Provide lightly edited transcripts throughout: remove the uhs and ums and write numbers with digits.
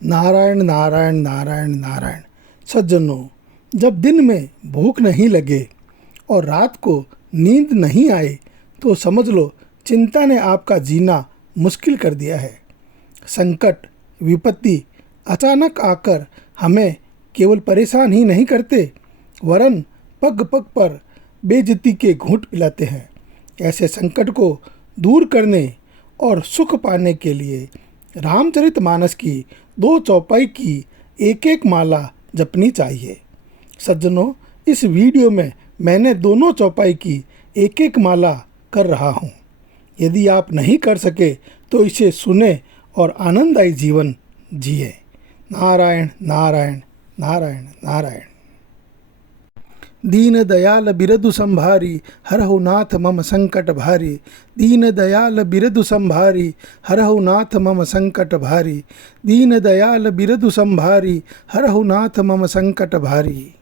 नारायण नारायण नारायण नारायण। सज्जनों, जब दिन में भूख नहीं लगे और रात को नींद नहीं आए तो समझ लो चिंता ने आपका जीना मुश्किल कर दिया है। संकट विपत्ति अचानक आकर हमें केवल परेशान ही नहीं करते वरन पग पग पर बेइज्जती के घूंट पिलाते हैं। ऐसे संकट को दूर करने और सुख पाने के लिए रामचरितमानस की 2 चौपाई की एक एक माला जपनी चाहिए। सज्जनों, इस वीडियो में मैंने दोनों चौपाई की एक एक माला कर रहा हूँ। यदि आप नहीं कर सके तो इसे सुने और आनंददायी जीवन जिए। नारायण नारायण नारायण नारायण। दीन दयाल बिरदु संभारी हरहु नाथ मम संकट भारी। दीन दयाल बिरदु संभारी हरहु नाथ मम संकट भारी। दीन दयाल बिरदु संभारी हरहु नाथ मम संकट भारी।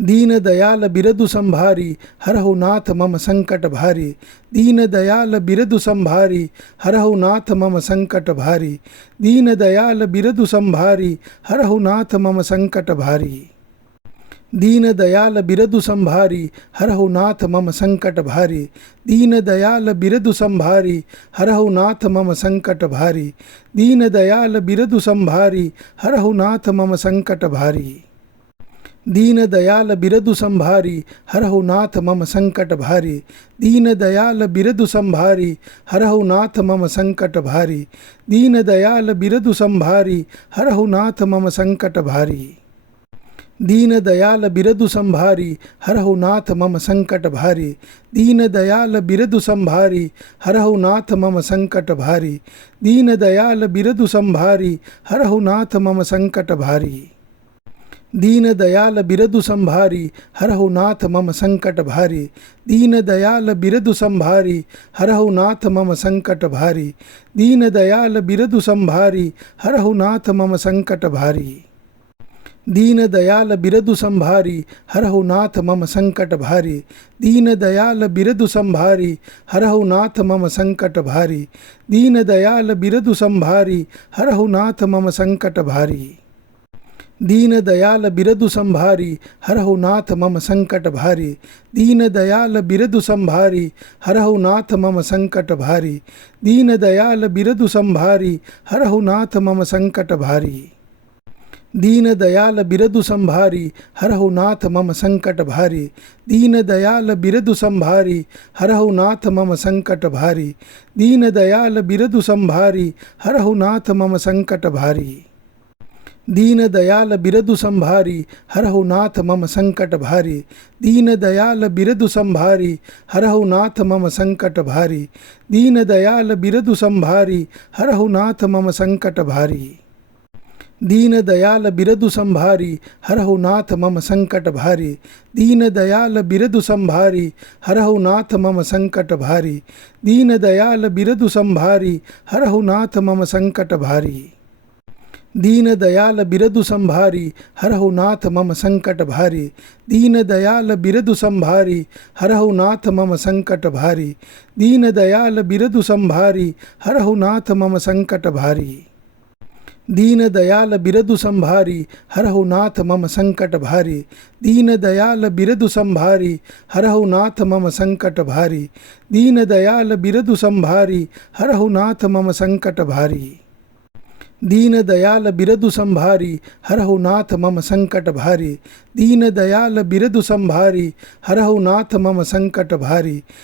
दीन दयाल बिरदु संभारी हरहु नाथ मम संकट भारी। दीन दयाल बिरदु संभारी हरहु नाथ मम संकट भारी। दीन दयाल बिरदु संभारी हरहु नाथ मम संकट भारी। दीन दयाल बिरदु संभारी हरहु नाथ मम संकट भारी। दीन दयाल बिरदु संभारी हरहु नाथ मम संकट भारी। दीन दयाल बिरदु संभारी हरहु नाथ मम संकट भारी। दीन दयाल बिरदु संभारी हरहु नाथ मम संकट भारी। दीन दयाल बिरदु संभारी हरहु नाथ मम संकट भारी। दीन दयाल बिरदु संभारी हरहु नाथ मम संकट भारी। दीन दयाल बिरदु संभारी हरहु नाथ मम संकट भारी। दीन दयाल बिरदु संभारी हरहु नाथ मम संकट भारी। दीन दयाल बिरदु संभारी हरहु नाथ मम संकट भारी। दीन दयाल बिरदु संभारी हरहु नाथ मम संकट भारी। दीन दयाल बिरदु संभारी हरहु नाथ मम संकट भारी। दीन दयाल बिरदु संभारी हरहु नाथ मम संकट भारी। दीन दयाल बिरदु संभारी हरहु नाथ मम संकट भारी। दीन दयाल बिरदु संभारी हरहु नाथ मम संकट भारी। दीन दयाल बिरदु संभारी हरहु नाथ मम संकट भारी। दीन दयाल बिरदु संभारी हरहु नाथ मम संकट भारी। दीन दयाल बिरदु संभारी हरहु नाथ मम संकट भारी। दीन दयाल बिरदु संभारी हरहु नाथ मम संकट भारी। दीन दयाल बिरदु संभारी हरहु नाथ मम संकट भारी। दीन दयाल बिरदु संभारी हरहु नाथ मम संकट भारी। दीन दयाल बिरदु संभारी हरहु नाथ मम संकट भारी। दीन दयाल बिरदु संभारी हरहु नाथ मम संकट भारी। दीन दयाल बिरदु संभारी हरहु नाथ मम संकट भारी। दीन दयाल बिरदु संभारी हरहु नाथ मम संकट भारी। दीन दयाल बिरदु संभारी हरहु नाथ मम संकट भारी। दीन दयाल बिरदु संभारी हरहु नाथ मम संकट भारी। दीन दयाल बिरदु संभारी हरहु नाथ मम संकट भारी। दीन दयाल बिरदु संभारी हरहु नाथ मम संकट भारी। दीन दयाल बिरदु संभारी हरहु नाथ मम संकट भारी। दीन दयाल बिरदु संभारी हरहु नाथ मम संकट भारी। दीन दयाल बिरदु संभारी हरहु नाथ मम संकट भारी। दीन दयाल बिरदु संभारी हरहु नाथ मम संकट भारी। दीन दयाल बिरदु संभारी हरहु नाथ मम संकट भारी। दीन दयाल बिरदु संभारी हरहु नाथ मम संकट भारी। दीन दयाल बिरदु संभारी हरहु नाथ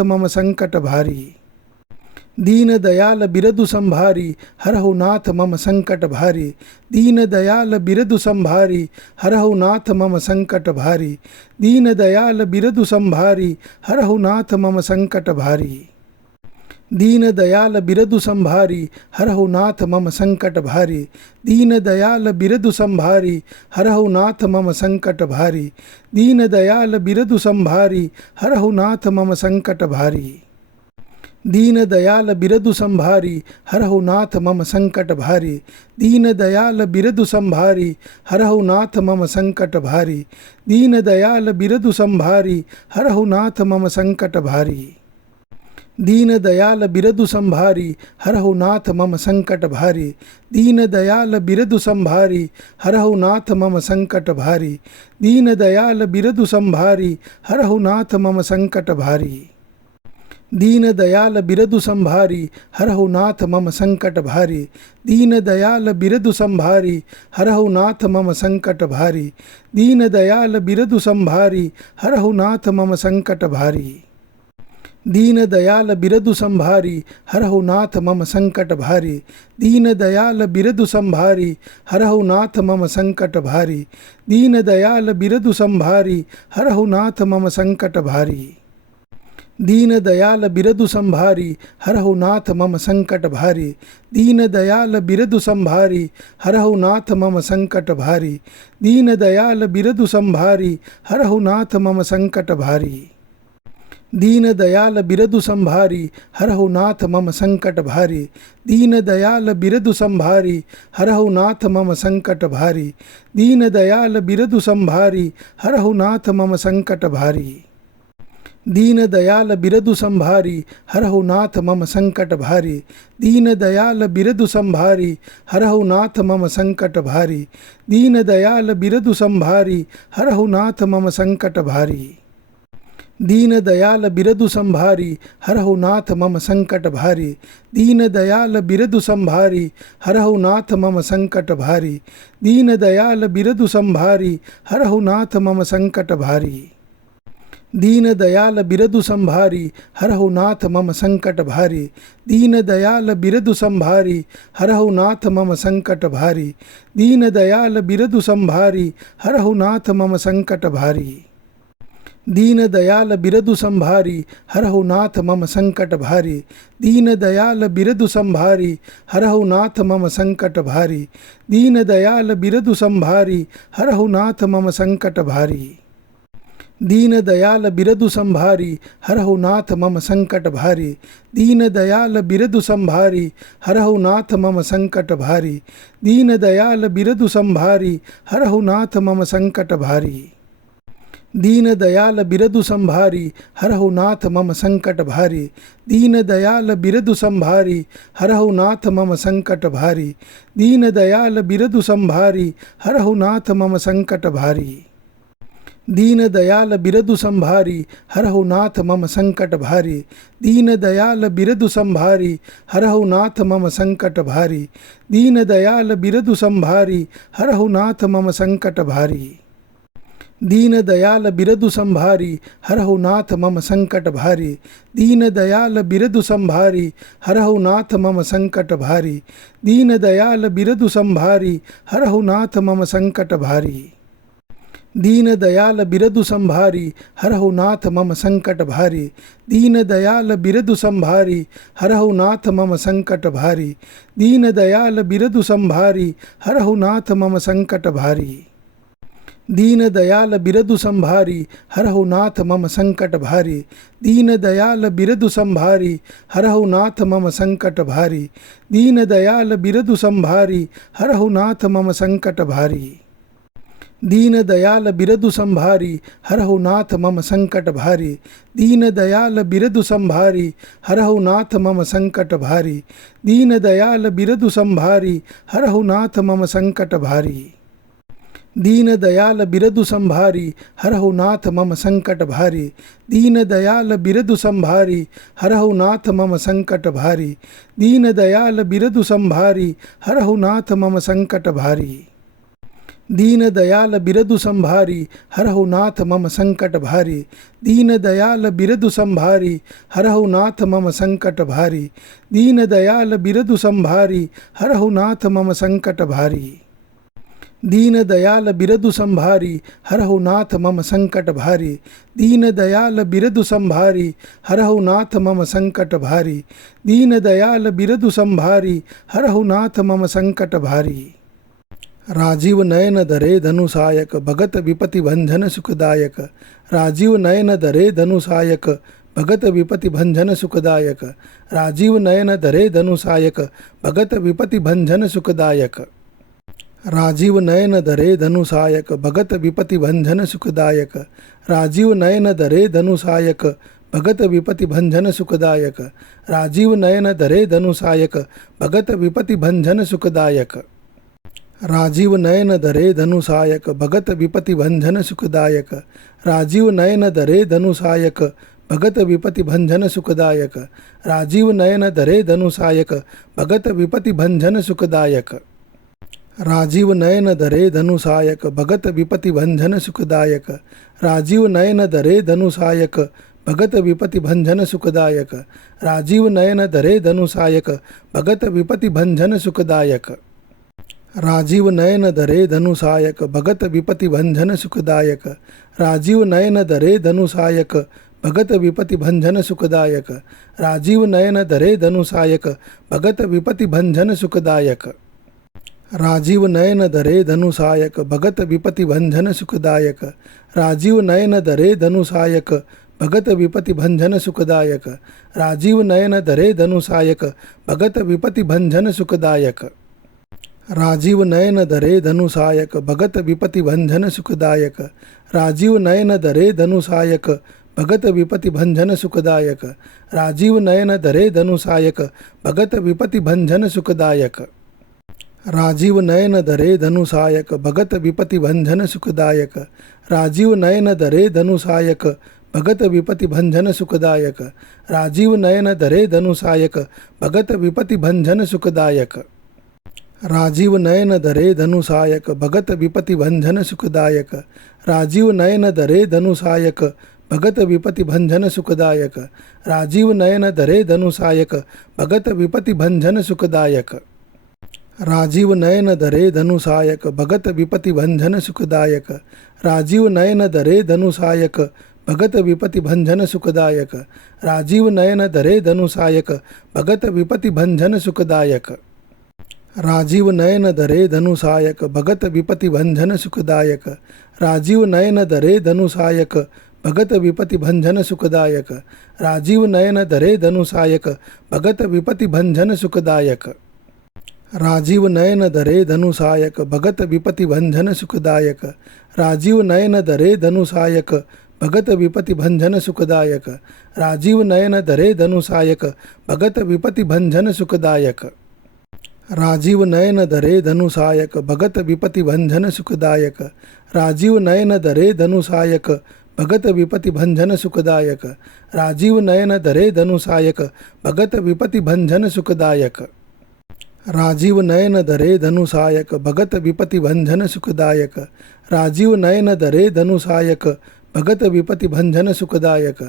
मम संकट भारी। दीन दयाल बिरदु संभारी हरहु नाथ मम संकट भारी। दीन दयाल बिरदु संभारी हरहु नाथ मम संकट भारी। दीन दयाल बिरदु संभारी हरहु नाथ मम संकट भारी। दीन दयाल बिरदु संभारी हरहु नाथ मम संकट भारी। दीन दयाल बिरदु संभारी हरहु नाथ मम संकट भारी। दीन दयाल बिरदु संभारी हरहु नाथ मम संकट भारी। दीन दयाल बिरदु संभारी हरहु नाथ मम संकट भारी। दीन दयाल बिरदु संभारी हरहु नाथ मम संकट भारी। दीन दयाल बिरदु संभारी हरहु नाथ मम संकट भारी। दीन दयाल बिरदु संभारी हरहु नाथ मम संकट भारी। दीन दयाल बिरदु संभारी हरहु नाथ मम संकट भारी। दीन दयाल बिरदु संभारी हरहु नाथ मम संकट भारी। दीन दयाल बिरदु संभारी हरहु नाथ मम संकट भारी। दीन दयाल बिरदु संभारी हरहु नाथ मम संकट भारी। दीन दयाल बिरदु संभारी हरहु नाथ मम संकट भारी। दीन दयाल बिरदु संभारी हरहु नाथ मम संकट भारी। दीन दयाल बिरदु संभारी हरहु नाथ मम संकट भारी। दीन दयाल बिरदु संभारी हरहु नाथ मम संकट भारी। दीन दयाल बिरदु संभारी हरहु नाथ मम संकट भारी। दीन दयाल बिरदु संभारी हरहु नाथ मम संकट भारी। दीन दयाल बिरदु संभारी हरहु नाथ मम संकट भारी। दीन दयाल बिरदु संभारी हरहु नाथ मम संकट भारी। दीन दयाल बिरदु संभारी हरहु नाथ मम संकट भारी। दीन दयाल बिरदु संभारी हरहु नाथ मम संकट भारी। दीन दयाल बिरदु संभारी हरहु नाथ मम संकट भारी। दीन दयाल बिरदु संभारी हरहु नाथ मम संकट भारी। दीन दयाल बिरदु संभारी हरहु नाथ मम संकट भारी। दीन दयाल बिरदु संभारी हरहु नाथ मम संकट भारी। दीन दयाल बिरदु संभारी हरहु नाथ मम संकट भारी। दीन दयाल बिरदु संभारी हरहु नाथ मम संकट भारी। दीन दयाल बिरदु संभारी हरहु नाथ मम संकट भारी। दीन दयाल बिरदु संभारी हरहु नाथ मम संकट भारी। दीन दयाल बिरदु संभारी हरहु नाथ मम संकट भारी। दीन दयाल बिरदु संभारी हरहु नाथ मम संकट भारी। दीन दयाल बिरदु संभारी हरहु नाथ मम संकट भारी। दीन दयाल बिरदु संभारी हरहु नाथ मम संकट भारी। दीन दयाल बिरदु संभारी हरहु नाथ मम संकट भारी। दीन दयाल बिरदु संभारी हरहु नाथ मम संकट भारी। दीन दयाल बिरदु संभारी हरहु नाथ मम संकट भारी। दीन दयाल बिरदु संभारी हरहु नाथ मम संकट भारी। दीन दयाल बिरदु संभारी हरहु नाथ मम संकट भारी। दीन दयाल बिरदु संभारी हरहु नाथ मम संकट भारी। दीन दयाल बिरदु संभारी हरहु नाथ मम संकट भारी। दीन दयाल बिरदु संभारी हरहु नाथ मम संकट भारी। दीन दयाल बिरदु संभारी हरहु नाथ मम संकट भारी। दीन दयाल बिरदु संभारी हरहु नाथ मम संकट भारी। दीन दयाल बिरदु संभारी हरहु नाथ मम संकट भारी। दीन दयाल बिरदु संभारी हरहु नाथ मम संकट भारी। दीन दयाल बिरदु संभारी हरहु नाथ मम संकट भारी। दीन दयाल बिरदु संभारी हरहु नाथ मम संकट भारी। दीन दयाल बिरदु संभारी हरहु नाथ मम संकट भारी। दीन दयाल बिरदु संभारी हरहु नाथ मम संकट भारी। दीन दयाल बिरदु संभारी हरहु नाथ मम संकट भारी। दीन दयाल बिरदु संभारी हरहु नाथ मम संकट भारी। दीन दयाल बिरदु संभारी हरहु नाथ मम संकट भारी। दीन दयाल बिरदु संभारी हरहु नाथ मम संकट भारी। दीन दयाल बिरदु संभारी हरहु नाथ मम संकट भारी। दीन दयाल बिरदु संभारी हरहु नाथ मम संकट भारी। दीन दयाल बिरदु संभारी हरहु नाथ मम संकट भारी। दीन दयाल बिरदु संभारी हरहु नाथ मम संकट भारी। दीन दयाल बिरदु संभारी हरहु नाथ मम संकट भारी। दीन दयाल बिरदु संभारी हरहु नाथ मम संकट भारी। दीन दयाल बिरदु संभारी हरहु नाथ मम संकट भारी। दीन दयाल बिरदु संभारी हरहु नाथ मम संकट भारी। दीन दयाल बिरदु संभारी हरहु नाथ मम संकट भारी। दीन दयाल बिरदु संभारी हरहु नाथ मम संकट भारी। दीन दयाल बिरदु संभारी हरहु नाथ मम संकट भारी। राजीव नयन धरे धनुषायक भगत विपति भंजन सुखदायक। राजीव नयन धरे धनुषायक भगत विपति भंजन सुखदायक। राजीव नयन धरे धनुषायक भगत विपति भंजन सुखदायक। राजीव नयन धरे धनुषायक भगत विपति भंजन सुखदायक। राजीव नयन धरे धनुषायक भगत विपति भंजन सुखदायक। राजीव नयन धरे धनु सायक, भगत विपति भंजन सुखदायक। राजीव नयन धरे धनु सायक, भगत विपति भंजन सुखदायक। राजीव नयन धरे धनु सायक, भगत विपति भंजन सुखदायक। राजीव नयन धरे धनु सायक, भगत विपति भंजन सुखदायक। राजीव नयन धरे धनु सायक, भगत विपति भंजन सुखदायक। राजीव नयन धरे धनु सायक, भगत विपति भंजन सुखदायक। राजीव नयन धरे धनु सायक, भगत विपति भंजन सुखदायक। राजीव नयन धरे धनु सायक, भगत विपति भंजन सुखदायक। राजीव नयन धरे धनु सायक, भगत विपति भंजन सुखदायक। राजीव नयन धरे धनु सायक, भगत विपति भंजन सुखदायक। राजीव नयन धरे धनु सायक, भगत विपति भंजन सुखदायक। राजीव नयन धरे धनु सायक, भगत विपति भंजन सुखदायक। राजीव नयन धरे धनु सायक, भगत विपति भंजन सुखदायक। राजीव नयन धरे धनु सायक, भगत विपति भंजन सुखदायक। राजीव नयन धरे धनु सायक, भगत विपति भंजन सुखदायक। राजीव नयन धरे धनु सायक, भगत विपति भंजन सुखदायक। राजीव नयन धरे धनु सायक, भगत विपति भंजन सुखदायक। राजीव नयन धरे धनु सायक, भगत विपति भंजन सुखदायक। राजीव नयन धरे धनु सायक, भगत विपति भंजन सुखदायक। राजीव नयन धरे धनु सायक, भगत विपति भंजन सुखदायक। राजीव नयन धरे धनु सायक, भगत विपति भंजन सुखदायक। राजीव नयन धरे धनु सायक, भगत विपति भंजन सुखदायक। राजीव नयन धरे धनु सायक, भगत विपति भंजन सुखदायक। राजीव नयन धरे धनु सायक, भगत विपति भंजन सुखदायक। राजीव नयन धरे धनु सायक, भगत विपति भंजन सुखदायक। राजीव नयन धरे धनु सायक, भगत विपति भंजन सुखदायक। राजीव नयन धरे धनु सायक, भगत विपति भंजन सुखदायक। राजीव नयन धरे धनु सायक, भगत विपति भंजन सुखदायक। राजीव नयन धरे धनु सायक, भगत विपति भंजन सुखदायक। राजीव नयन धरे धनु सायक, भगत विपति भंजन सुखदायक। राजीव नयन धरे धनु सायक, भगत विपति भंजन सुखदायक। राजीव नयन धरे धनु सायक, भगत विपति भंजन सुखदायक। राजीव नयन धरे धनु सायक, भगत विपति भंजन सुखदायक। राजीव नयन धरे धनु सायक, भगत विपति भंजन सुखदायक। राजीव नयन धरे धनु सायक, भगत विपति भंजन सुखदायक। राजीव नयन धरे धनु सायक, भगत विपति भंजन सुखदायक। राजीव नयन धरे धनु सायक, भगत विपति भंजन सुखदायक।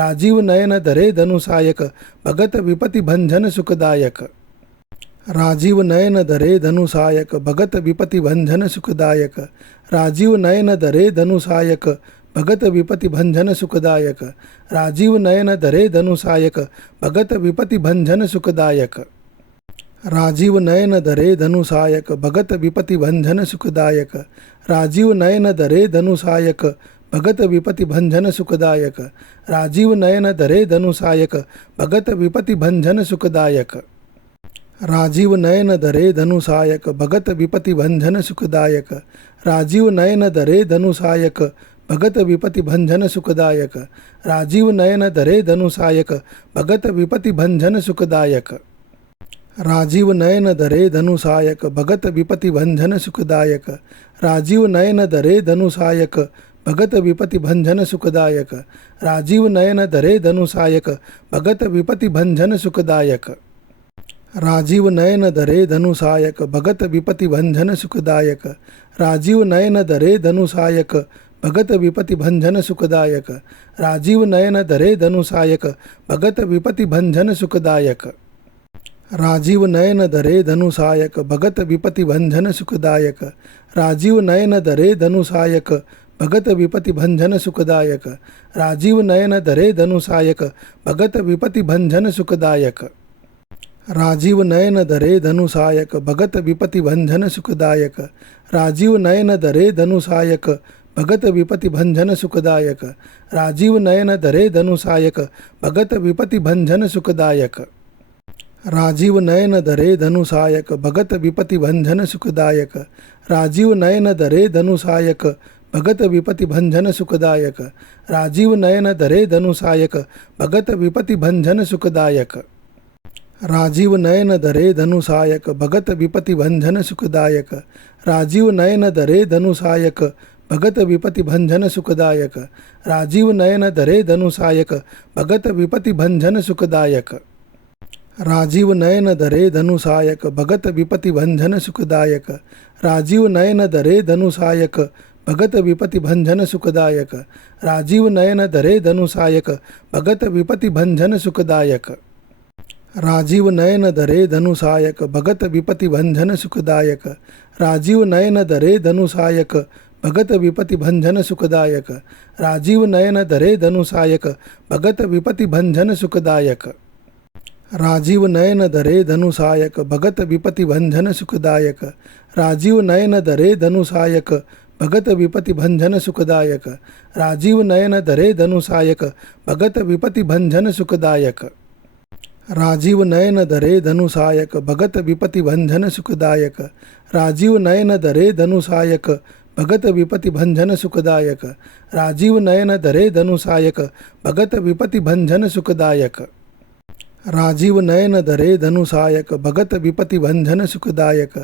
राजीव नयन धरे धनु सायक, भगत विपति भंजन सुखदायक। राजीव नयन धरे धनु सायक, भगत विपति भंजन सुखदायक। राजीव नयन धरे धनु सायक, भगत विपति भंजन सुखदायक। राजीव नयन धरे धनु सायक, भगत विपति भंजन सुखदायक। राजीव नयन धरे धनु सायक, भगत विपति भंजन सुखदायक। राजीव नयन धरे धनु सायक, भगत विपति भंजन सुखदायक। राजीव नयन धरे धनु सायक, भगत विपति भंजन सुखदायक। राजीव नयन धरे धनु सायक, भगत विपति भंजन सुखदायक। राजीव नयन धरे धनु सायक, भगत विपति भंजन सुखदायक। राजीव नयन धरे धनु सायक, भगत विपति भंजन सुखदायक। राजीव नयन धरे धनु सायक, भगत विपति भंजन सुखदायक। राजीव नयन धरे धनु सायक, भगत विपति भंजन सुखदायक। राजीव नयन धरे धनु सायक, भगत विपति भंजन सुखदायक। राजीव नयन धरे धनु सायक, भगत विपति भंजन सुखदायक। राजीव नयन धरे धनु सायक, भगत विपति भंजन सुखदायक। राजीव नयन धरे धनु सायक, भगत विपति भंजन सुखदायक। राजीव नयन धरे धनु सायक, भगत विपति भंजन सुखदायक। राजीव नयन धरे धनु सायक, भगत विपति भंजन सुखदायक। राजीव नयन धरे धनु सायक, भगत विपति भंजन सुखदायक। राजीव नयन धरे धनु सायक, भगत विपति भंजन सुखदायक। राजीव नयन धरे धनु सायक, भगत विपति भंजन सुखदायक। राजीव नयन धरे धनु सायक, भगत विपति भंजन सुखदायक। राजीव नयन धरे धनु सायक, भगत विपति भंजन सुखदायक। राजीव नयन धरे धनु सायक भगत विपति भंजन सुखदायक। राजीव नयन धरे धनु सायक भगत विपति भंजन सुखदायक। राजीव नयन धरे धनु सायक भगत विपति भंजन सुखदायक। राजीव नयन धरे धनु सायक भगत विपति भंजन सुखदायक। राजीव नयन धरे धनु सायक भगत विपति भंजन सुखदायक। राजीव नयन धरे धनु सायक भगत विपति भंजन सुखदायक। राजीव नयन धरे धनु सायक भगत विपति भंजन सुखदायक। राजीव नयन धरे धनु सायक भगत विपति भंजन सुखदायक। राजीव नयन धरे धनु सायक भगत विपति भंजन सुखदायक। राजीव नयन धरे धनु सायक भगत विपति भंजन सुखदायक। राजीव नयन धरे धनु सायक भगत विपति भंजन सुखदायक। राजीव नयन धरे धनु सायक भगत विपति भंजन सुखदायक। राजीव नयन धरे धनु सायक भगत विपति भंजन सुखदायक। राजीव नयन धरे धनु सायक भगत विपति भंजन सुखदायक। राजीव नयन धरे धनु सायक भगत विपति भंजन सुखदायक। राजीव नयन धरे धनु सायक भगत विपति भंजन सुखदायक। राजीव नयन धरे धनु सायक भगत विपति भंजन सुखदायक। राजीव नयन धरे धनु सायक भगत विपति भंजन सुखदायक।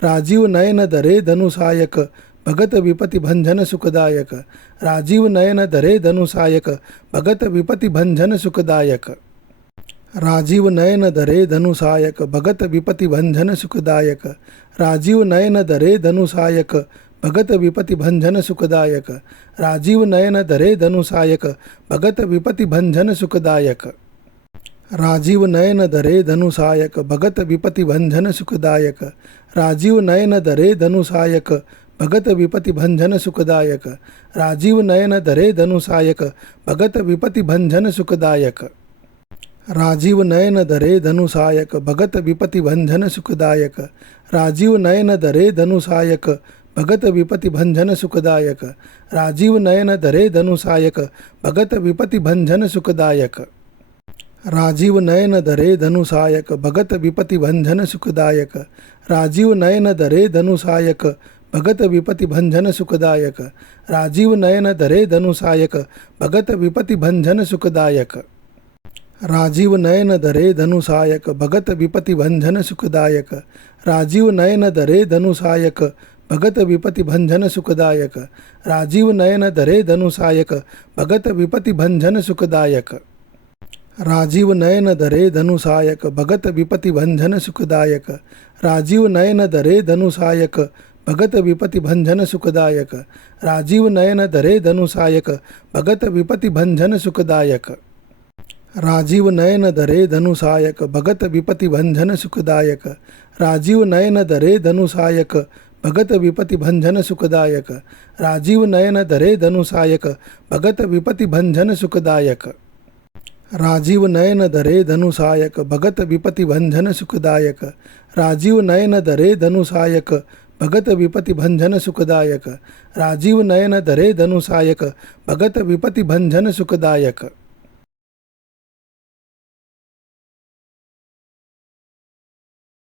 राजीव नयन धरे धनु सायक भगत विपति भंजन सुखदायक। राजीव नयन धरे धनु सायक भगत विपति भंजन सुखदायक। राजीव नयन धरे धनु सायक भगत विपति भंजन सुखदायक। राजीव नयन धरे धनु सायक भगत विपति भंजन सुखदायक। राजीव नयन धरे धनु सायक भगत विपति भंजन सुखदायक। राजीव नयन धरे धनु सायक भगत विपति भंजन सुखदायक। राजीव नयन धरे धनु सायक भगत विपति भंजन सुखदायक। राजीव नयन धरे धनु सायक भगत विपति भंजन सुखदायक। राजीव नयन धरे धनु सायक भगत विपति भंजन सुखदायक। राजीव नयन धरे धनु सायक भगत विपति भंजन सुखदायक। राजीव नयन धरे धनु सायक भगत विपति भंजन सुखदायक। राजीव नयन धरे धनु सायक भगत विपति भंजन सुखदायक। राजीव नयन धरे धनु सायक भगत विपति भंजन सुखदायक। राजीव नयन धरे धनु सायक भगत विपति भंजन सुखदायक। राजीव नयन धरे धनु सायक भगत विपति भंजन सुखदायक। राजीव नयन धरे धनु सायक भगत विपति भंजन सुखदायक। राजीव नयन धरे धनु सायक भगत विपति भंजन सुखदायक। राजीव नयन धरे धनु सायक भगत विपति भंजन सुखदायक। राजीव नयन धरे धनु सायक भगत विपति भंजन सुखदायक। राजीव नयन धरे धनु सायक भगत विपति भंजन सुखदायक। राजीव नयन धरे धनु सायक भगत विपति भंजन सुखदायक। राजीव नयन धरे धनु सायक भगत विपति भंजन सुखदायक। राजीव नयन धरे धनु सायक भगत विपति भंजन सुखदायक। राजीव नयन धरे धनु सायक भगत विपति भंजन सुखदायक। राजीव नयन धरे धनु सायक भगत विपति भंजन सुखदायक।